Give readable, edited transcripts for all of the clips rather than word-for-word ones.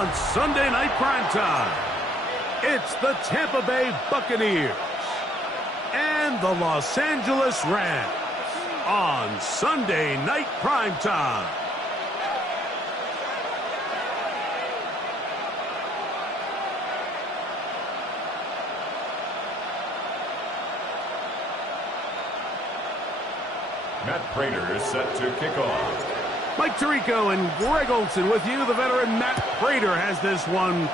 on Sunday Night Primetime. It's the Tampa Bay Buccaneers and the Los Angeles Rams on Sunday Night Primetime. Matt Prater is set to kick off. Mike Tirico and Greg Olson with you. The veteran Matt Prater has this one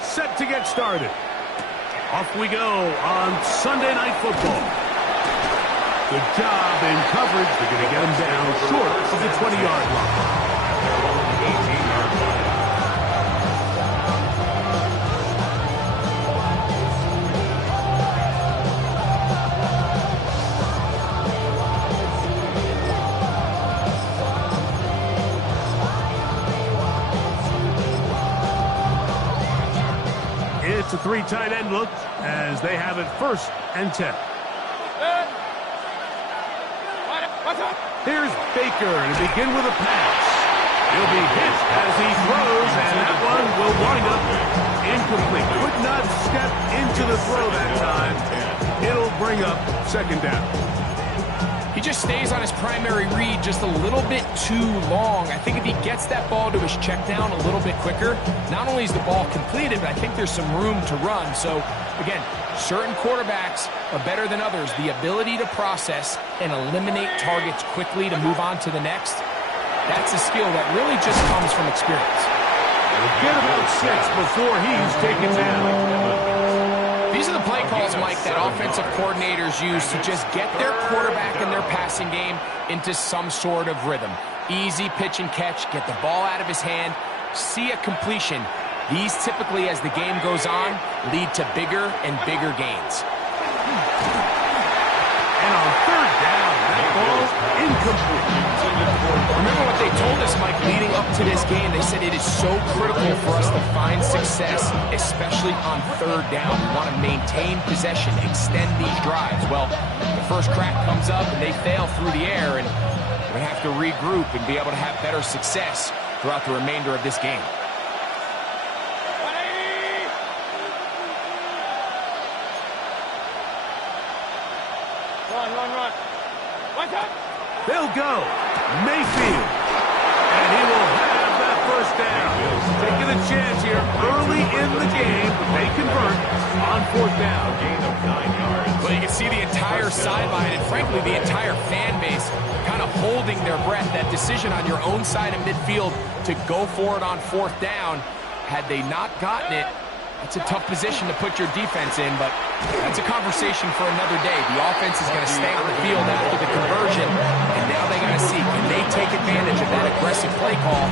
set to get started. Off we go on Sunday Night Football. Good job in coverage. They're going to get him down short of the 20-yard line. It's a three tight end look as they have it 1st and 10. Here's Baker to begin with a pass. He'll be hit as he throws, and that one will wind up incomplete. Could not step into the throw that time. It'll bring up 2nd down. He just stays on his primary read just a little bit too long. I think if he gets that ball to his check down a little bit quicker, not only is the ball completed, but I think there's some room to run. So, again, certain quarterbacks are better than others. The ability to process and eliminate targets quickly to move on to the next, that's a skill that really just comes from experience. He'll get about 6 before he's taken down. These are the play calls, Mike, that offensive coordinators use to just get their quarterback and their passing game into some sort of rhythm. Easy pitch and catch, get the ball out of his hand, see a completion. These typically, as the game goes on, lead to bigger and bigger gains. And on 3rd down, that ball incomplete. Remember what they told us, Mike, leading up to this game. They said it is so critical for us to find success, especially on 3rd down. We want to maintain possession, extend these drives. Well, the first crack comes up and they fail through the air, and we have to regroup and be able to have better success throughout the remainder of this game. Run. They'll go. Mayfield. And he will have that 1st down. Taking a chance here early in the game. They convert on 4th down. Gain of 9 yards. Well, you can see the entire sideline and, frankly, the entire fan base kind of holding their breath. That decision on your own side of midfield to go for it on 4th down, had they not gotten it, it's a tough position to put your defense in, but that's a conversation for another day. The offense is going to stay on the field after the conversion, and now they got to see, can they take advantage of that aggressive play call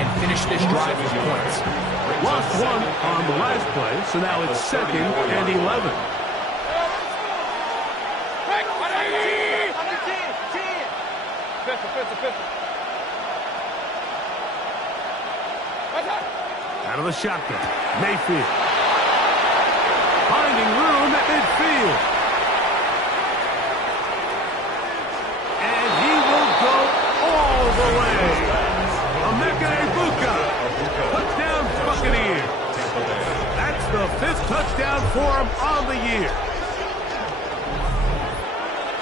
and finish this drive with points? Lost 1 on the last play, so now it's 2nd and 11. Out of the shotgun, Mayfield. Finding room at midfield. And he will go all the way. Bucs. Touchdown, Buccaneers. That's the 5th touchdown for him on the year.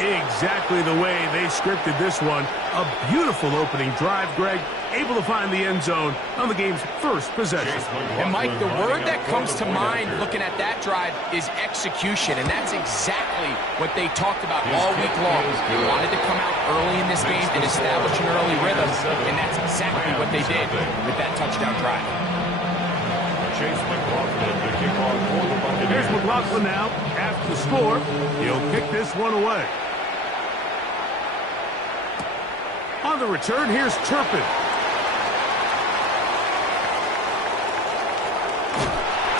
Exactly the way they scripted this one. A beautiful opening drive, Greg. Able to find the end zone on the game's 1st possession. And, Mike, the word that comes to mind looking at that drive is execution, and that's exactly what they talked about all week long. They wanted to come out early in this game and establish an early rhythm, and that's exactly what they did with that touchdown drive. Chase McLaughlin to kick off for the Buccaneers. Here's McLaughlin now. After the score, he'll kick this one away. On the return, here's Turpin.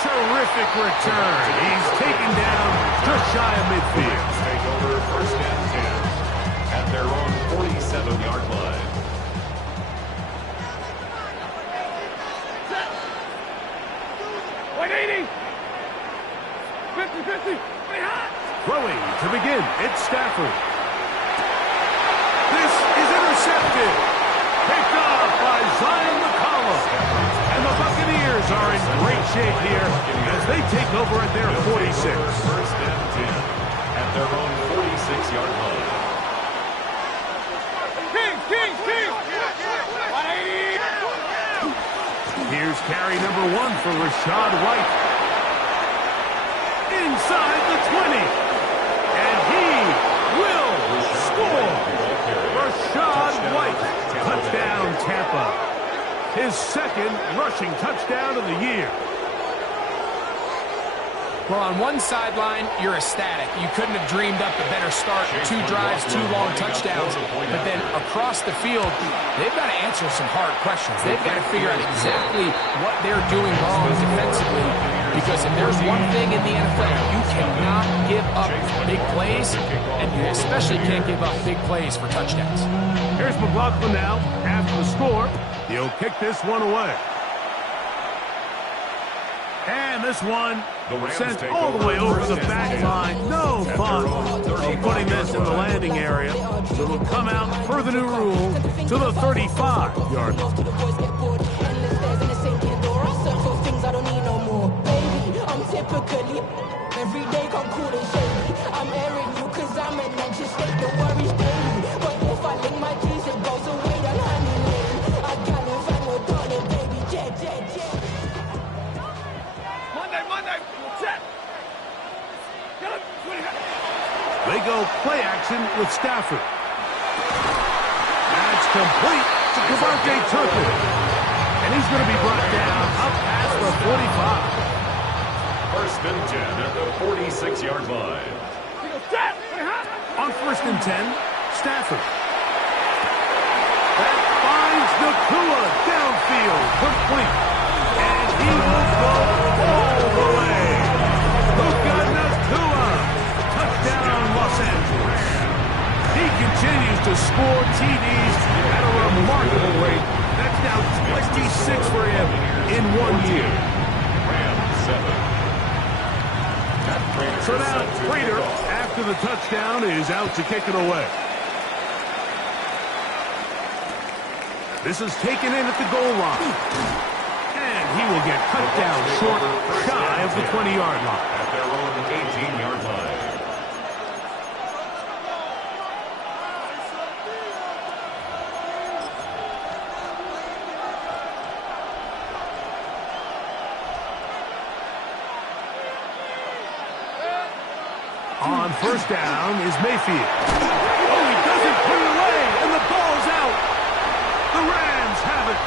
Terrific return. He's taken down just shy of midfield. Take over 1st and 10 at their own 47-yard line. Throwing to begin, it's Stafford. This is intercepted. Picked off by Zion McCollum. And the Buccaneers Bucs are in great shape here as they take over at their 46. First and 10 at their own 46-yard line. Here's carry number 1 for Rachaad White. Inside the 20. And he will score. Rachaad White. Touchdown, Tampa. His second rushing touchdown of the year. Well, on one sideline, you're ecstatic. You couldn't have dreamed up a better start. 2 drives, 2 long touchdowns. But then across the field, they've got to answer some hard questions. They've got to figure out exactly what they're doing wrong defensively. Because if there's one thing in the NFL, you cannot give up big plays, and you especially can't give up big plays for touchdowns. Here's McLaughlin now. After the score, he'll kick this one away. And this one sent all the way over the back line. No fun of putting this in the landing area. So it'll come out per the new rule to the 35-yard line. Every day come cool and shady. I'm airing you cause I'm an anxious state. The worries daily. But if I link my keys, it goes away on honey lane. I got it, find no darling, baby. Jet. Monday. Set. They go play action with Stafford. That's complete to Devontae Turpin. And he's going to be brought down up past the 45. First and 10 at the 46-yard line. On first and 10, Stafford. That finds Nakua downfield, complete. And he will go all the way. Puka Nakua. Touchdown, Los Angeles. He continues to score TDs at a remarkable rate. That's now 26 for him in 1 year. Rams 7. So now, Prater, after the touchdown, is out to kick it away. This is taken in at the goal line. And he will get cut down short, shy of the 20-yard line. At their own 18-yard line. On first down is Mayfield. Oh, he doesn't put it away, and the ball's out. The Rams have it.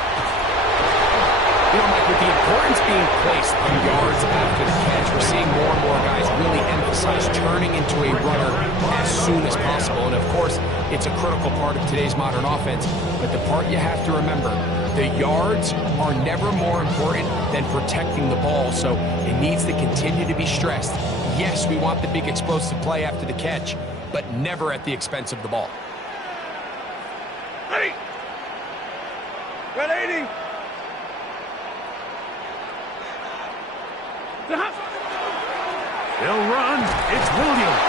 You know, Mike, with the importance being placed on yards after the catch, we're seeing more and more guys really emphasize turning into a runner as soon as possible. And, of course, it's a critical part of today's modern offense. But the part you have to remember, the yards are never more important than protecting the ball. So it needs to continue to be stressed. Yes, we want the big explosive play after the catch, but never at the expense of the ball. Ready. Got 80. They'll run. It's Williams.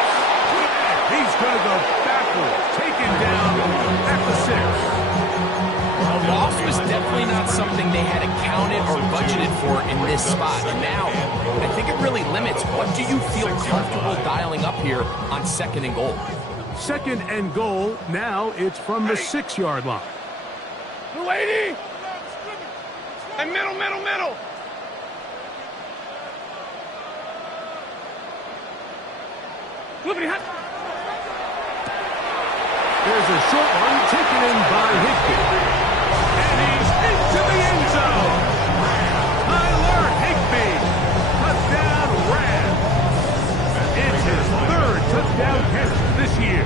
He's going to go backwards. Taken down at the 6. A loss was definitely not something they had accounted or budgeted for in this spot. And now, I think it really limits what do you feel comfortable dialing up here on second and goal. Second and goal. Now it's from the 6-yard line. 280. And middle. There's a short one taken in by Higbee. And he's into the end zone. Tyler Higbee. Touchdown Rams. It's his 3rd touchdown catch this year.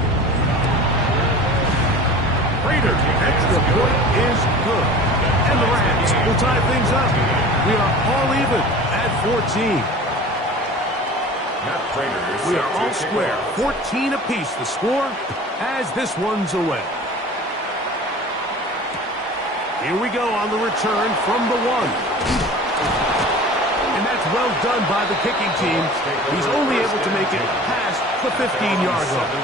Prater's extra point is good. And the Rams will tie things up. We are all even at 14. We are all square. 14 apiece the score as this one's away. Here we go on the return from the 1. And that's well done by the kicking team. He's only able to make it past the 15-yard line.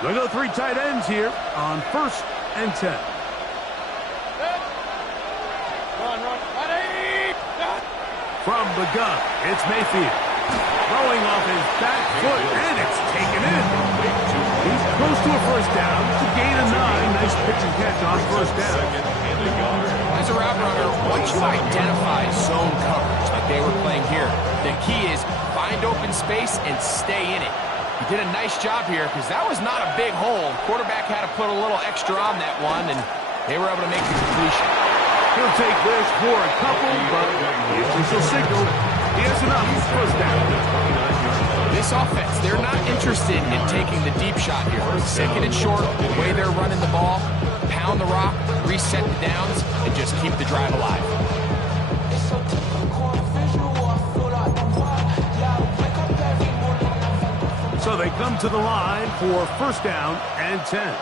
They go 3 tight ends here on 1st and 10. Run. From the gun, it's Mayfield. Throwing off his back foot, and it's taken in. He's close to a first down. It's a gain of 9. Nice pitch and catch on first down. As a route runner, once you identify zone coverage like they were playing here, the key is find open space and stay in it. He did a nice job here because that was not a big hole. Quarterback had to put a little extra on that one, and they were able to make the completion. He'll take this for a couple, but the official signal, he has enough. First down. This offense, they're not interested in taking the deep shot here. 2nd and short, the way they're running the ball, pound the rock, reset the downs, and just keep the drive alive. So they come to the line for first down and 10.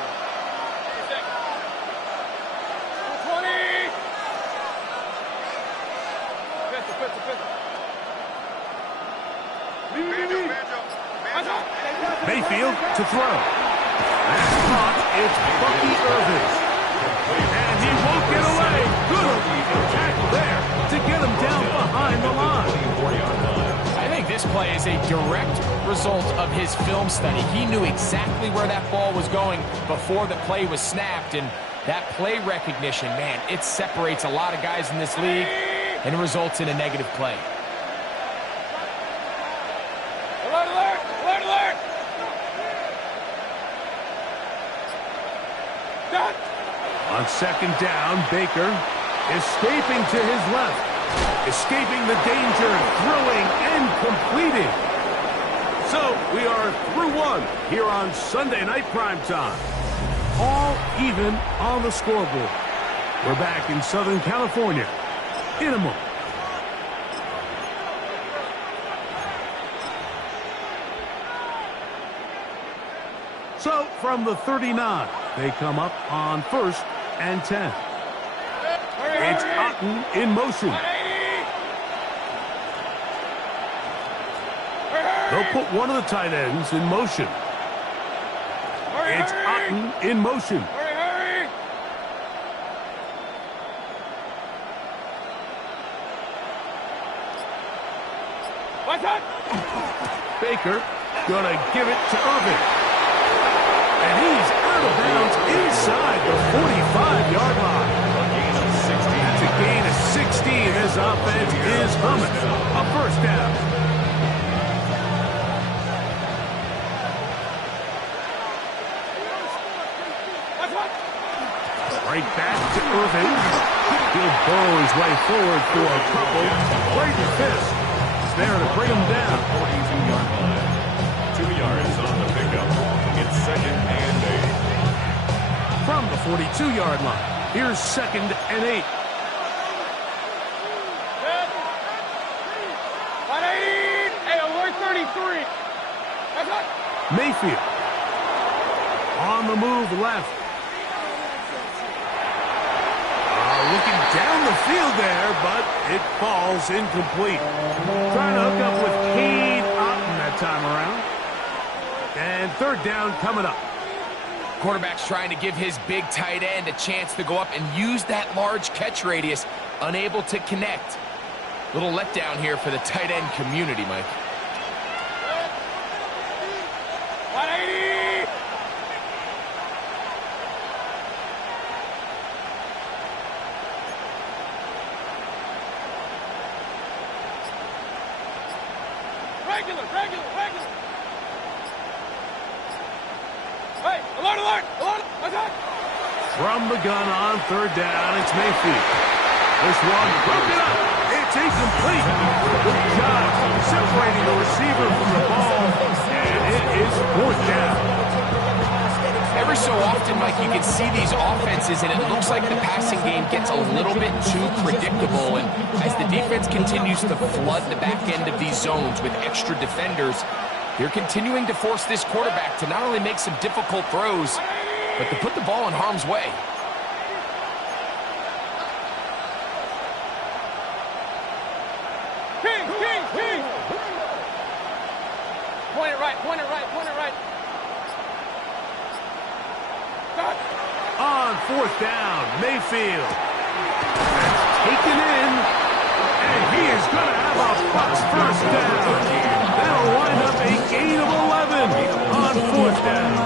20. Mayfield to throw. That's caught. It's Bucky Irving. And he won't get away. Good tackle there to get him down behind the line. I think this play is a direct result of his film study. He knew exactly where that ball was going before the play was snapped, and that play recognition, man, it separates a lot of guys in this league, and it results in a negative play. Alert! Done. On 2nd down, Baker escaping to his left. Escaping the danger, throwing and completing. So we are through 1 here on Sunday Night Primetime. All even on the scoreboard. We're back in Southern California in a moment. So from the 39, they come up on 1st and 10. It's Otten in motion. They'll put one of the tight ends in motion. It's Otten in motion. Hurry! What's that? Baker gonna give it to Irving. And he's out of bounds inside the 45-yard line. That's a gain of 16. This offense is humming. A first down. Right back to Irving. He'll burrow his way forward for a couple. Clayton Fisk is there to bring him down. 42-yard line. 2 yards on the pickup. It's 2nd and 8. From the 42-yard line, here's 2nd and 8. 180. Hey, alert 33. That's what? Mayfield on the move left. Looking down the field there, but it falls incomplete. Trying to hook up with Cade Otten that time around. And 3rd down coming up. Quarterback's trying to give his big tight end a chance to go up and use that large catch radius, unable to connect. Little letdown here for the tight end community, Mike. 180. Regular. Hey, alert! What's that? From the gun on 3rd down, it's Mayfield. This one broken up. It's incomplete. Good job separating the receiver from the ball, and it is 4th down. Every so often, Mike, you can see these offenses, and it looks like the passing game gets a little bit too predictable. And as the defense continues to flood the back end of these zones with extra defenders, they're continuing to force this quarterback to not only make some difficult throws, but to put the ball in harm's way. King! Point it right. 4th down. Mayfield. That's taken in. And he is going to have a Bucs first down. That'll wind up a gain of 11 on 4th down.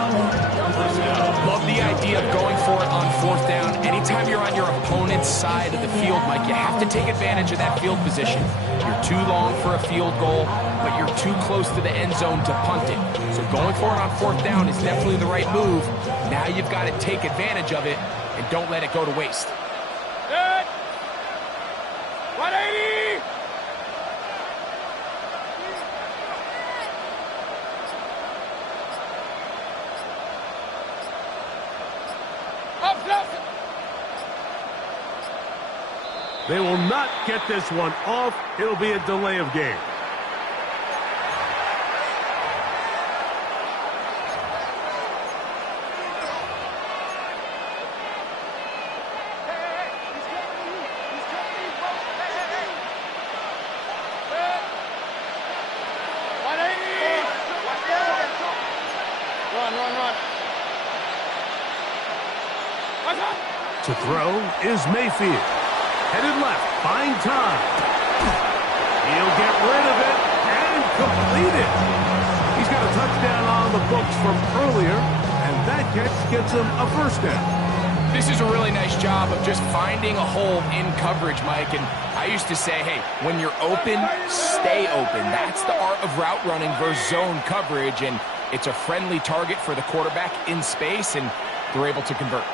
Love the idea of going for it on 4th down. Anytime you're on your opponent's side of the field, Mike, you have to take advantage of that field position. You're too long for a field goal, but you're too close to the end zone to punt it. So going for it on 4th down is definitely the right move. Now you've got to take advantage of it and don't let it go to waste. Good. 180. They will not get this one off. It'll be a delay of game. To throw is Mayfield. Headed left, buying time. He'll get rid of it and complete it. He's got a touchdown on the books from earlier, and that catch gets him a first down. This is a really nice job of just finding a hole in coverage, Mike. And I used to say, hey, when you're open, stay open. That's the art of route running versus zone coverage, and it's a friendly target for the quarterback in space, and they're able to convert.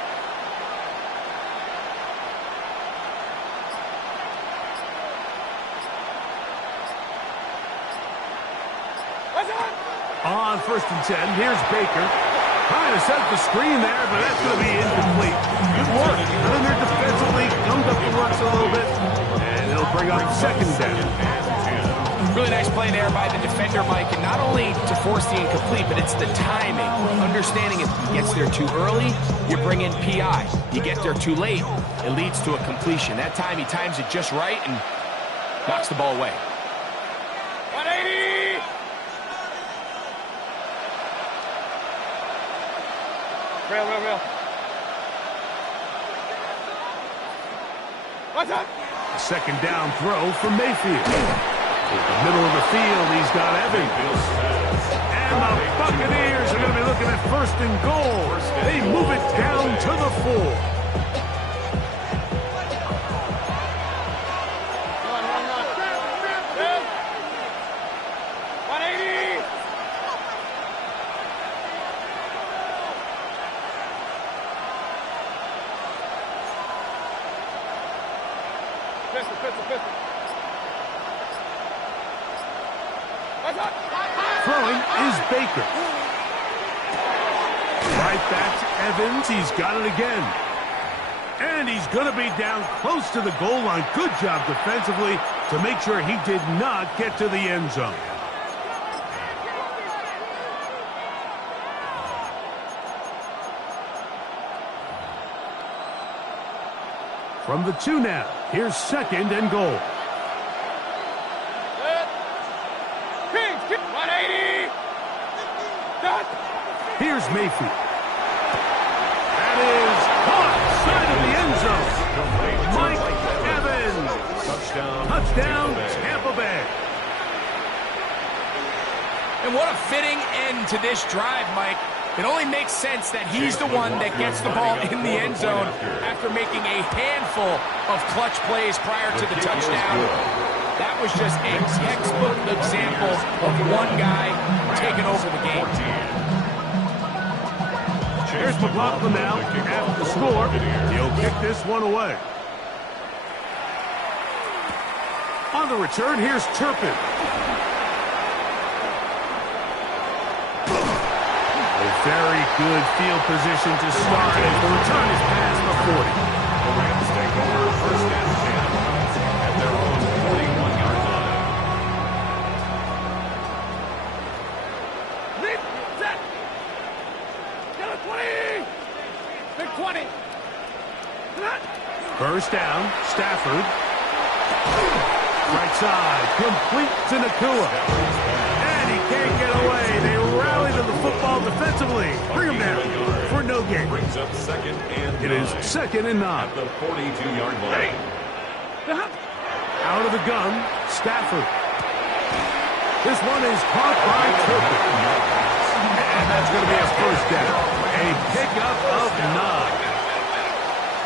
On 1st and 10, here's Baker. Trying to set the screen there, but that's going to be incomplete. Good work. Got in there defensively, gummed up the works a little bit, and it'll bring up 2nd down. Really nice play there by the defender, Mike, and not only to force the incomplete, but it's the timing. Understanding if he gets there too early, you bring in PI. You get there too late, it leads to a completion. That time he times it just right and knocks the ball away. 180. Real. What's up? A 2nd down throw from Mayfield. In the middle of the field, he's got Evans. And the Buccaneers are going to be looking at 1st and goal. They move it down to the 4. Throwing is Baker. Right back to Evans. He's got it again. And he's going to be down close to the goal line. Good job defensively to make sure he did not get to the end zone. From the 2 now, here's 2nd and goal. 180. Done. Here's Mayfield. That is caught side of the end zone. Mike Evans. Touchdown, Tampa Bay. And what a fitting end to this drive, Mike. It only makes sense that he's the one that gets the ball in the end zone after making a handful of clutch plays prior to the touchdown. That was just a textbook example of one guy taking over the game. Here's McLaughlin now after the score. He'll kick this one away. On the return, here's Turpin. Very good field position to start as the return is past the 40. The Rams take over 1st and 10 at their own 41-yard line. Lead, set. Get a 20. Big 20. First down, Stafford. Right side, complete to Nakua. And he can't get away. They rally to the football defensively. Bring him down for no gain. brings up second and 9. It is 2nd and 9. At the 42-yard line. Out of the gun, Stafford. This one is caught by Turpin. And that's going to be a first down. A pickup of 9.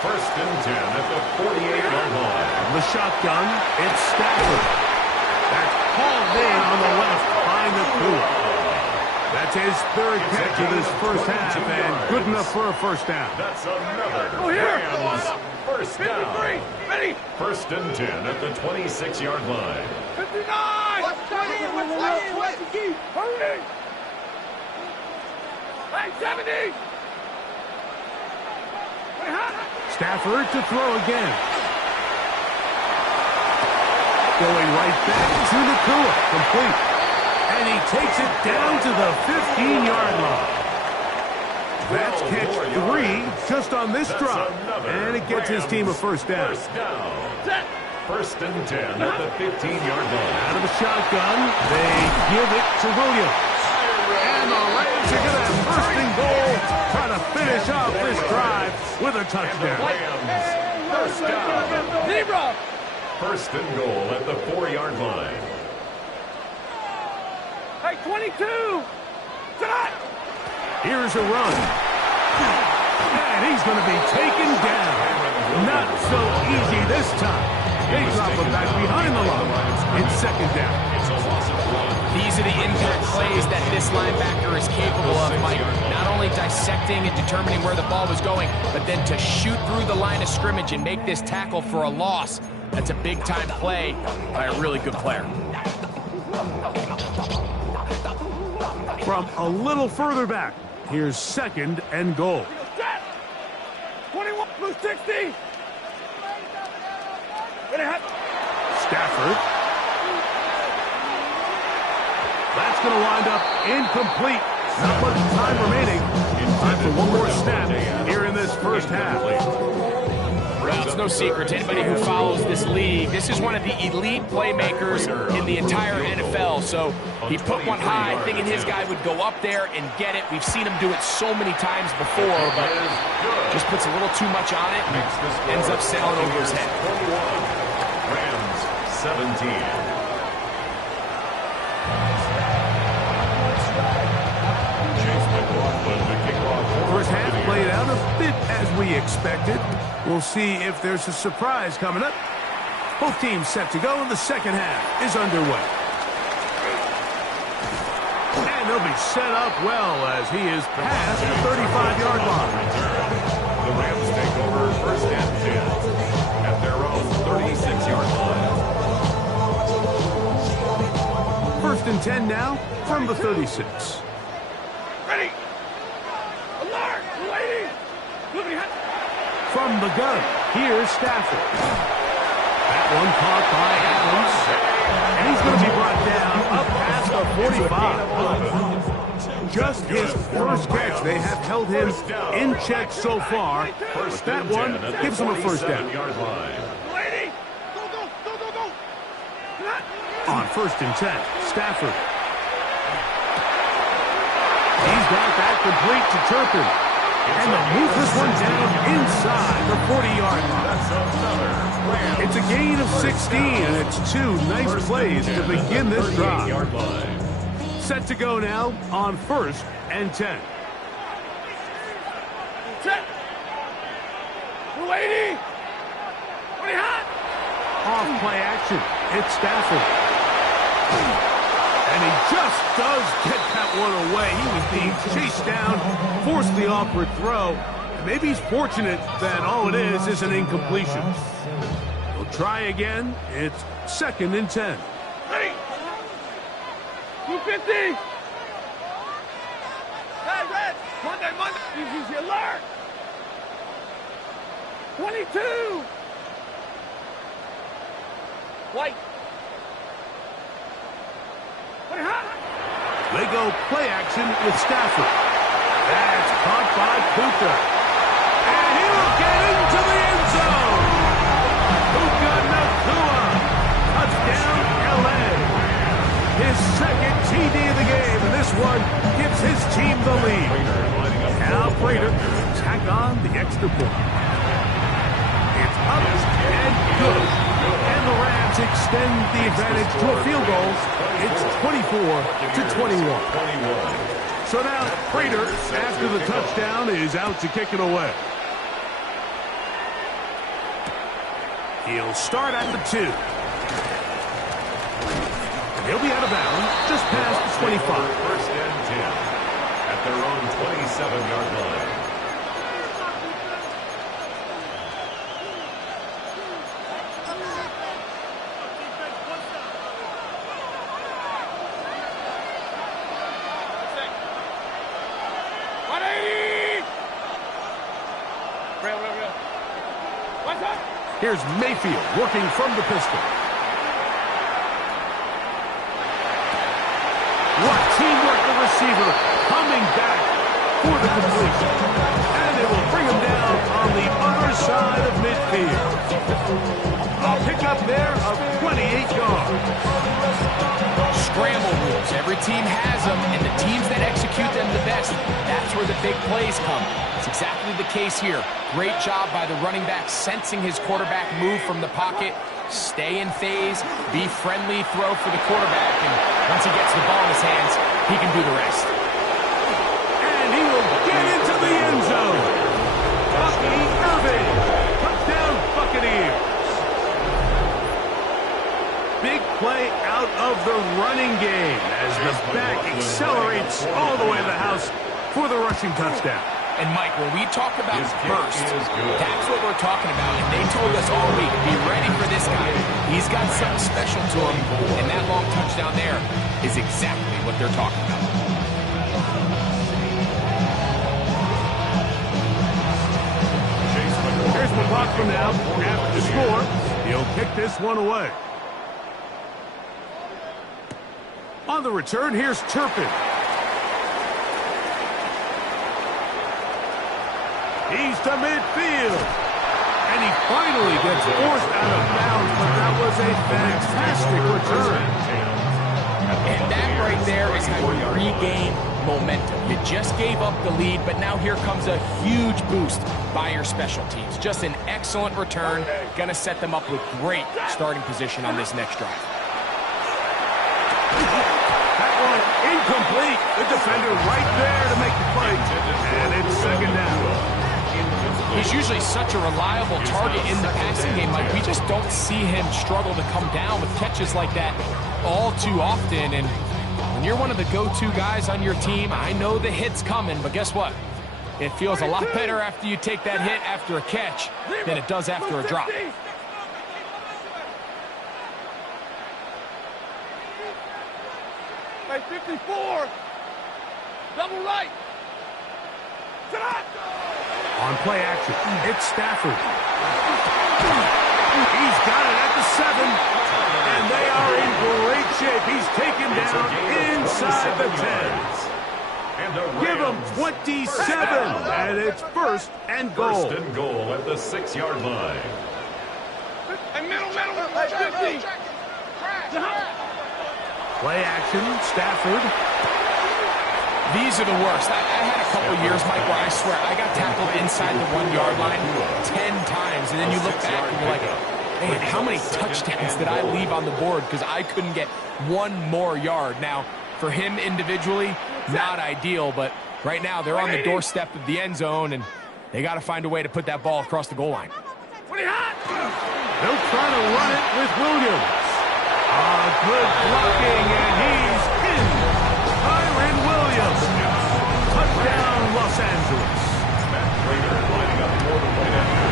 First and 10 at the 48-yard line. The shotgun, it's Stafford. That's hauled in on the left by Nakua. That's his 3rd catch of this first half, and good enough for a first down. That's another Rams first down. First and 10 at the 26-yard line. 59! What's the key? Hurry! Hey, 70! Stafford to throw again. Going right back to Nakua, complete. And he takes it down to the 15-yard line. That's catch 3 just on this drive. And it gets his team a first down. First and 10 at the 15-yard line. Out of the shotgun, they give it to Williams. And the Rams are going to have first and goal, trying to finish off this drive with a touchdown. First down. Zebra! First and goal at the 4-yard line. Hey, 22! Tonight! Here's a run. And he's going to be taken down. Not so easy this time. They drop him back behind the line. It's second down. It's a loss of 1. These are the impact plays that this linebacker is capable of, Mike. Not only dissecting and determining where the ball was going, but then to shoot through the line of scrimmage and make this tackle for a loss. That's a big-time play by a really good player. From a little further back, here's 2nd and goal. 21 plus 60! Stafford. That's going to wind up incomplete. Not much time remaining. Time for one more snap here in this first half. Well, it's no secret to anybody who follows this league. This is one of the elite playmakers in the entire NFL. So he put one high, thinking his guy would go up there and get it. We've seen him do it so many times before, but just puts a little too much on it and ends up sailing over his head. 21. Rams 17. First half played out a bit as we expected. We'll see if there's a surprise coming up. Both teams set to go, and the second half is underway. And they'll be set up well as he is past the 35-yard line. The Rams take over first and 10 at their own 36-yard line. First and 10 now from the 36. Ready! Alert! Waiting! From the gun, here's Stafford. That one caught by Adams. And he's going to be brought down up past the 45. Just his first catch. They have held him in check so far. But that one gives him a first down. Lady! Go! On first and 10, Stafford. He's got that complete to Turpin. And they'll move this one down inside the 40-yard line. It's a gain of 16, and it's 2 nice plays to begin this drive. Set to go now on first and 10. Set! 280! Pretty hot! Off play action. It's Stafford. And he just does get that one away. He was being chased down, forced the awkward throw. Maybe he's fortunate that all it is an incompletion. We'll try again. It's second and 10. Ready! 250! Hey, Red! Monday! Easy alert! 22! White! They go play action with Stafford. That's caught by Puka. And he'll get into the end zone. Puka Nakua. Touchdown, L.A. His second TD of the game, and this one gives his team the lead. Now Prater tack on the extra point. It's up and good. And the Rams extend the advantage to a field goal. It's 24-21. So now Prater, after the touchdown, is out to kick it away. He'll start at the 2. He'll be out of bounds just past the 25. First and 10 at their own 27-yard line. Here's Mayfield working from the pistol. What teamwork, the receiver coming back for the completion. And it will bring him down on the other side of midfield. A pickup there of 28 yards. Scramble rules. Every team has them, and the teams that execute them the best, that's where the big plays come. It's exactly the case here. Great job by the running back sensing his quarterback move from the pocket. Stay in phase, be friendly, throw for the quarterback, and once he gets the ball in his hands, he can do the rest. And he will get into the end zone. Bucky Irving, touchdown Buccaneers. Big play out of the running game as the back accelerates all the way to the house for the rushing touchdown. And, Mike, when we talk about burst, that's what we're talking about. And they told us all week, be ready for this guy. He's got something special to him. And that long touchdown there is exactly what they're talking about. Here's McLaughlin now. After the score, he'll kick this one away. On the return, here's Turpin. He's to midfield. And he finally gets forced out of bounds, but that was a fantastic return. And that right there is how you regain momentum. You just gave up the lead, but now here comes a huge boost by your special teams. Just an excellent return. Going to set them up with great starting position on this next drive. That one incomplete. The defender right there to make the play. And it's second down. He's usually such a reliable target in the passing game, Mike. We just don't see him struggle to come down with catches like that all too often. And when you're one of the go-to guys on your team, I know the hit's coming, but guess what? It feels a lot better after you take that hit after a catch than it does after a drop. Hey, 54. Double right. On play action, it's Stafford. He's got it at the 7, and they are in great shape. He's taken down inside the 10. Give him 27, and it's first and goal. First and goal at the 6-yard line. Hey, middle, 50. Play action, Stafford. These are the worst. I had a couple years, Mike, where I swear I got tackled inside the 1-yard line 10 times, and then you look back and you're like, man, how many touchdowns did I leave on the board because I couldn't get one more yard? Now, for him individually, not ideal, but right now they're on the doorstep of the end zone, and they got to find a way to put that ball across the goal line. They'll try to run it with Williams. Good blocking, and he's in. Kyren Williams. Touchdown, Los Angeles. Prater lining up for the point after.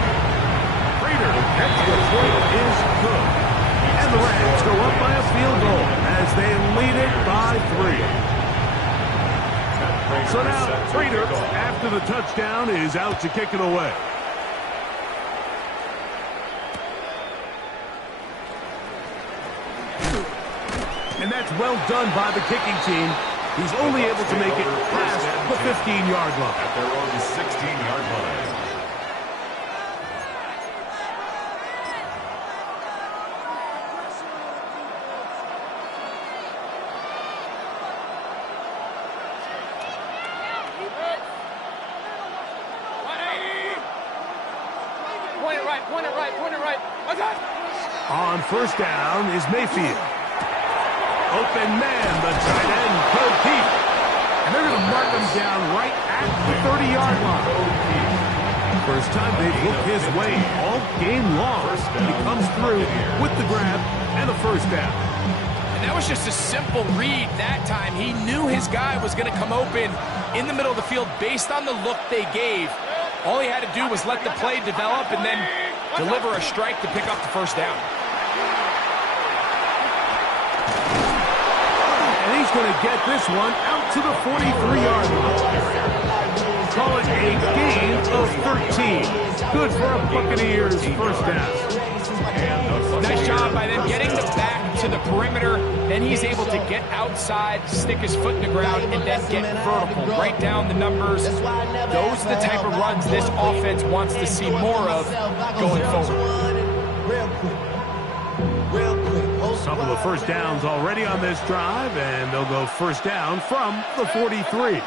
Prater, extra point is good. And the Rams go up by a field goal as they lead it by 3. So now, Prater, after the touchdown, is out to kick it away. And that's well done by the kicking team. He's only able to make it past the 15-yard line. At their own 16-yard line. point it right, point it right. What's that? On first down is Mayfield. Open man, the tight end, go deep. And they're going to mark him down right at the 30-yard line. First time they've looked his way all game long. He comes through with the grab and a first down. And that was just a simple read that time. He knew his guy was going to come open in the middle of the field based on the look they gave. All he had to do was let the play develop and then deliver a strike to pick up the first down. And he's going to get this one out to the 43-yard line. Call it a gain of 13. Good for a Buccaneers first down. Nice job by them getting the back to the perimeter. Then he's able to get outside, stick his foot in the ground, and then get vertical. Write down the numbers. Those are the type of runs this offense wants to see more of going forward. A couple of first downs already on this drive, and they'll go first down from the 43.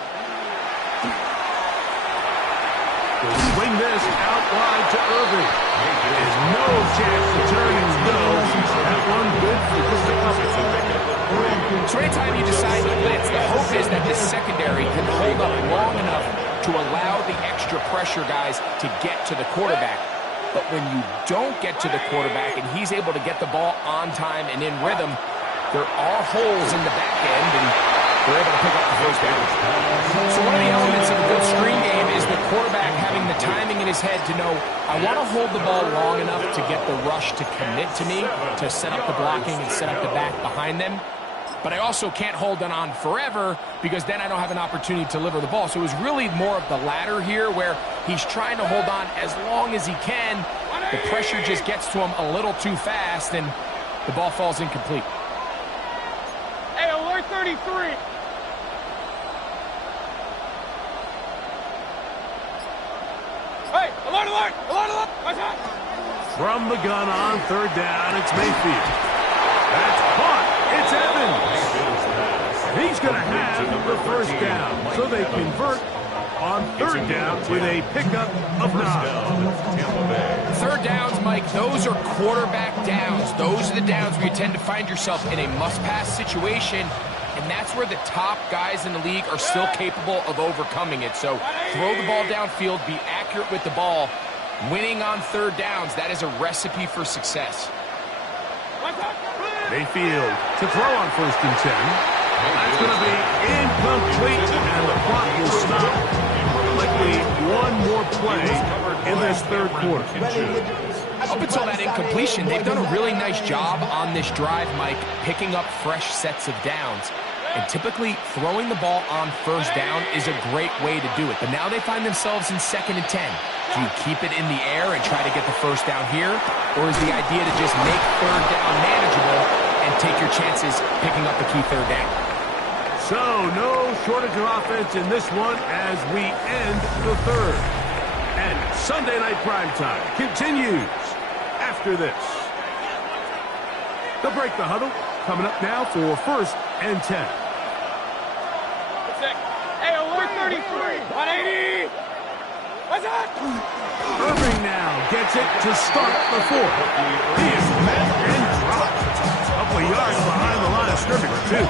Will swing this out wide to Irving. There's no chance to turn and go. That one good for just a couple. So anytime you decide to blitz, the hope is that the secondary can hold up long enough to allow the extra pressure guys to get to the quarterback. But when you don't get to the quarterback and he's able to get the ball on time and in rhythm, there are holes in the back end, and they're able to pick up the first down. So one of the elements of a good screen game is the quarterback having the timing in his head to know, I want to hold the ball long enough to get the rush to commit to me, to set up the blocking and set up the back behind them. But I also can't hold it on forever because then I don't have an opportunity to deliver the ball. So it was really more of the latter here where he's trying to hold on as long as he can. The pressure just gets to him a little too fast and the ball falls incomplete. Hey, alert 33. Hey, alert, alert, alert, alert. What's that? From the gun on third down, it's Mayfield. That's caught. It's Evans. He's going to have the first down. So they convert on third down with a pickup of 9. Third downs, Mike, those are quarterback downs. Those are the downs where you tend to find yourself in a must-pass situation, and that's where the top guys in the league are still capable of overcoming it. So throw the ball downfield, be accurate with the ball. Winning on third downs, that is a recipe for success. Mayfield to throw on first and 10. That's going to be incomplete, and the clock will stop. Likely one more play in this third quarter. Up until that incompletion, they've done a really nice job on this drive, Mike, picking up fresh sets of downs. And typically, throwing the ball on first down is a great way to do it. But now they find themselves in 2nd and 10. Do you keep it in the air and try to get the first down here? Or is the idea to just make third down manageable and take your chances picking up the key third down? So, no shortage of offense in this one as we end the third. And Sunday Night Primetime continues after this. They'll break the huddle. Coming up now for 1st and 10. Hey, alert 33. 180. What's that? Irving now gets it to start the fourth. He is met and dropped. A couple of yards behind the line of scrimmage, too.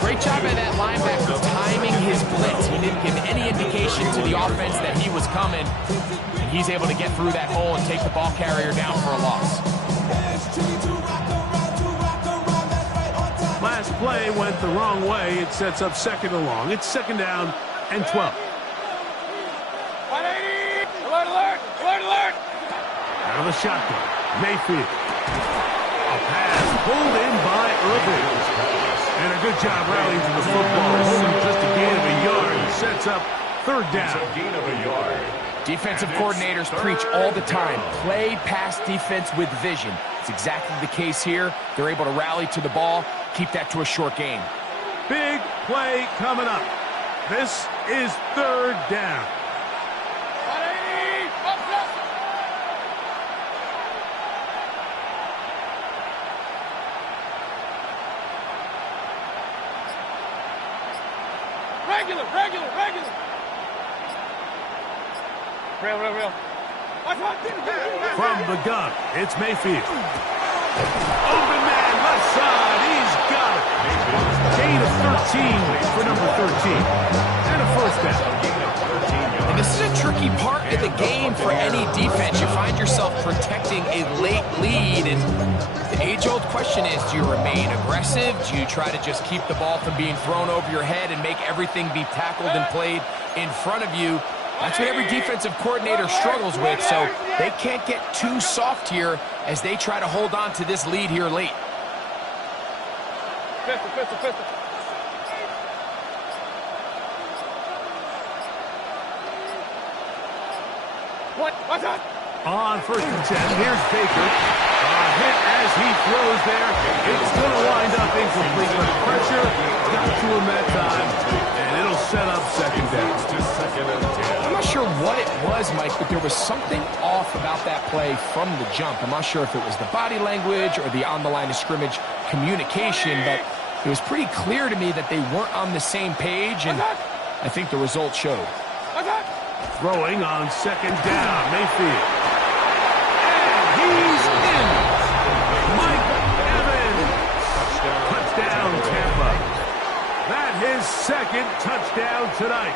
Great job by that linebacker timing his blitz. He didn't give any indication to the offense that he was coming. And he's able to get through that hole and take the ball carrier down for a loss. Last play went the wrong way. It sets up 2nd and long. It's 2nd down and 12. 180. Alert, alert, alert, alert. Out of the shotgun, Mayfield. A pass pulled in by Irving. And a good job rallying to the football. Just a gain of a yard. Sets up 3rd down. It's a gain of a yard. Defensive coordinators preach all the time, play pass defense with vision. It's exactly the case here. They're able to rally to the ball, keep that to a short game. Big play coming up. This is 3rd down. 180. Up, up. Regular, regular, regular. Real, real, real. From the gun, it's Mayfield. Open man, left side, he's got it. Gain of 13 for number 13. And a first down. And this is a tricky part of the game for any defense. You find yourself protecting a late lead, and the age-old question is, do you remain aggressive? Do you try to just keep the ball from being thrown over your head and make everything be tackled and played in front of you? That's what every defensive coordinator struggles with, so they can't get too soft here as they try to hold on to this lead here late. Pistol. What's up? On 1st and 10, here's Baker. Hit as he throws there. It's going to wind up incomplete, but pressure got to him that time, and it'll set up second down. I'm not sure what it was, Mike, but there was something off about that play from the jump. I'm not sure if it was the body language or the on-the-line of scrimmage communication, but it was pretty clear to me that they weren't on the same page, and I think the result showed. Throwing on 2nd down, Mayfield. And he's in. Mike Evans. Touchdown, Tampa. That his 2nd touchdown tonight.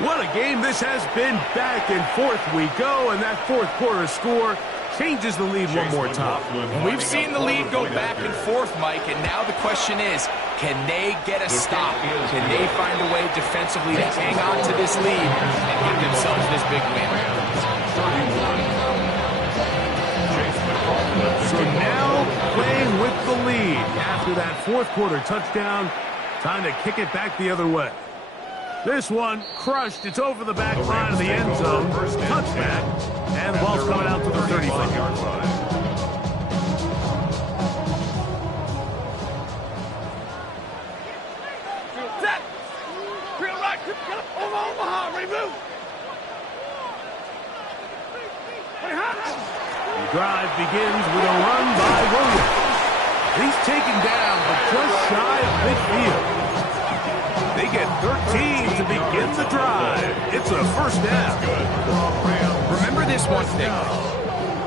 What a game this has been. Back and forth we go, and that 4th quarter score changes the lead one more time. We've seen the lead go back and forth, Mike, and now the question is, can they get a stop? Can they find a way defensively to hang on to this lead and give themselves this big win? So now playing with the lead after that 4th quarter touchdown, time to kick it back the other way. This one crushed. It's over the back line of the end zone. Touchback. And the ball's coming out to the 35-yard line. Set. Real right. Omaha. Ready, move. The drive begins with a run by Williams. He's taken down, but just shy of midfield. They get 13 to begin the drive. It's a first down. Remember this one thing.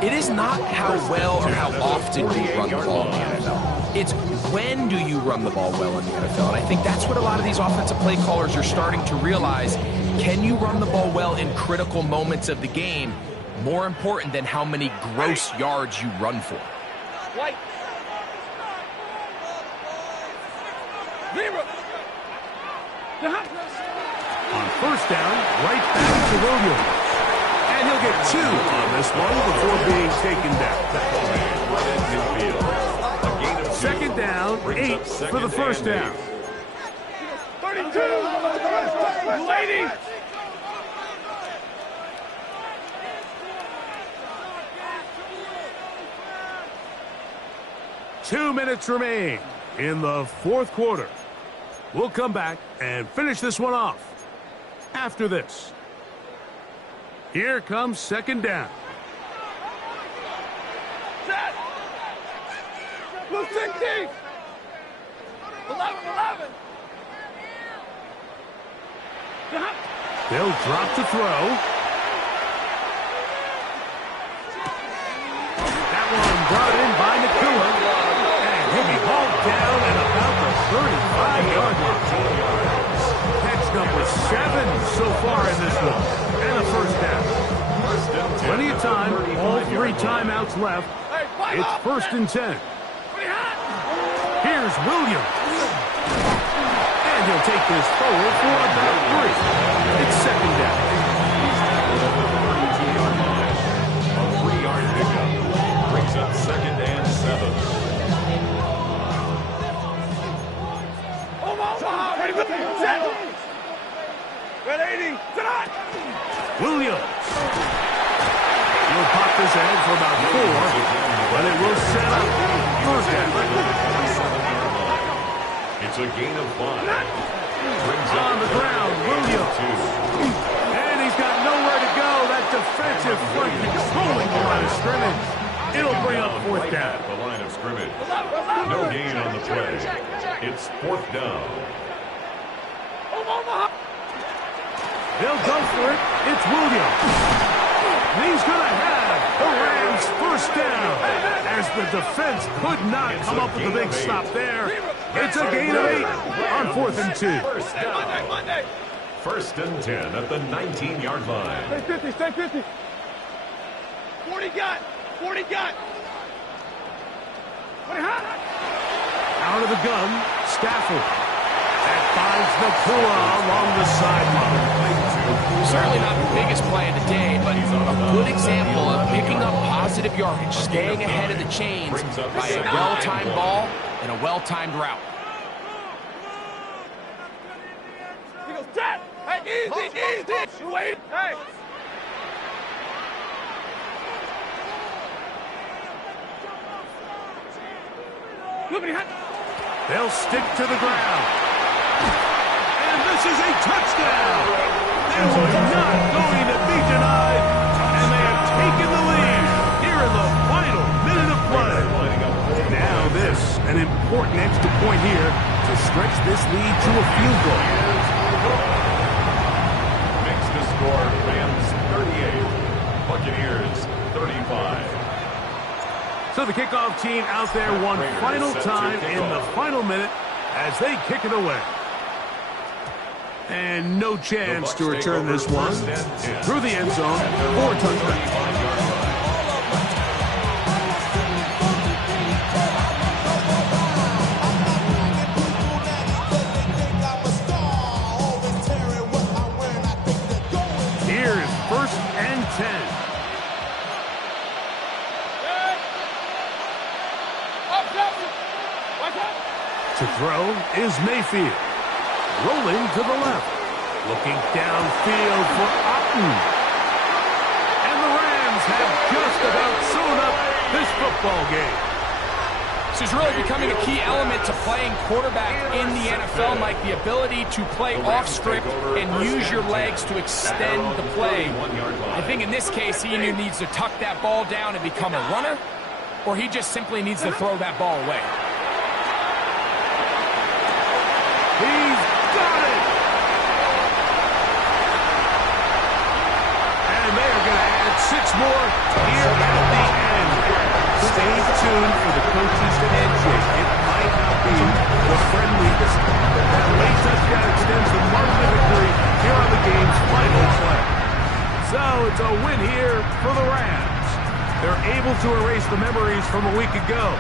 It is not how well or how often you run the ball in the NFL. It's when do you run the ball well in the NFL. And I think that's what a lot of these offensive play callers are starting to realize. Can you run the ball well in critical moments of the game? More important than how many gross yards you run for. White. Zero. On 1st down, right back to Williams. And he'll get 2 on this one before being taken down. 2nd down, 8 for the first down. 32. Lady. Two minutes remain in the 4th quarter. We'll come back and finish this one off after this. Here comes 2nd down. Set. Blue 60. 11. They'll drop to throw. That one brought in by Nakua. And he'll be hauled down at about the 35-yard line. Catch number 7 so far in this one. And a first down. Plenty of time. All 3 timeouts left. It's 1st and 10. Here's Williams. And he'll take this forward for about 3. It's 2nd down. A 3-yard pickup brings up 2nd and 7. Omaha. Ready, move. Set. Red 80. Tonight. Williams. He'll pop this ahead for about 4, but it will set up 1st down. It's a gain of 5. On the ground, Williams. And he's got nowhere to go. That defensive front controlling the line of scrimmage. It'll bring up 4th down. At the line of scrimmage. No gain on the play. It's 4th down. They'll go for it. It's Williams. And he's going to have the Rams first down as the defense could not come up with a big stop there. It's a gain of 8 on 4th and 2. First down. First and 10 at the 19-yard line. Stay 50, stay 50. 40 got. 40 got. 40 hot. Out of the gun, Stafford. That finds Nakua along the sideline. Certainly not the biggest play of the day, but a good example of picking up positive yardage, staying ahead of the chains by a well-timed ball and a well-timed route. He goes, Dad! Hey, easy! Wait! Hey! They'll stick to the ground. And this is a touchdown. They were not going to be denied, and they have taken the lead here in the final minute of play. Now this, an important extra point here to stretch this lead to a field goal. Makes the score Rams 38, Buccaneers 35. So the kickoff team out there one final time in the final minute as they kick it away. And no chance to return this one through the end zone for a touchdown. Here's 1st and 10. To throw is Mayfield. Rolling to the left. Looking downfield for Otten. And the Rams have just about sewn up this football game. This is really becoming a key element to playing quarterback in the NFL, Mike, the ability to play off script and use your legs to extend the play. I think in this case, he either needs to tuck that ball down and become a runner, or he just simply needs to throw that ball away. He's got it! And they are going to add 6 more here at the end. Stay tuned for the coach's handshake. It might not be the friendliest. That late touchdown extends the margin of victory here on the game's final play. So it's a win here for the Rams. They're able to erase the memories from a week ago.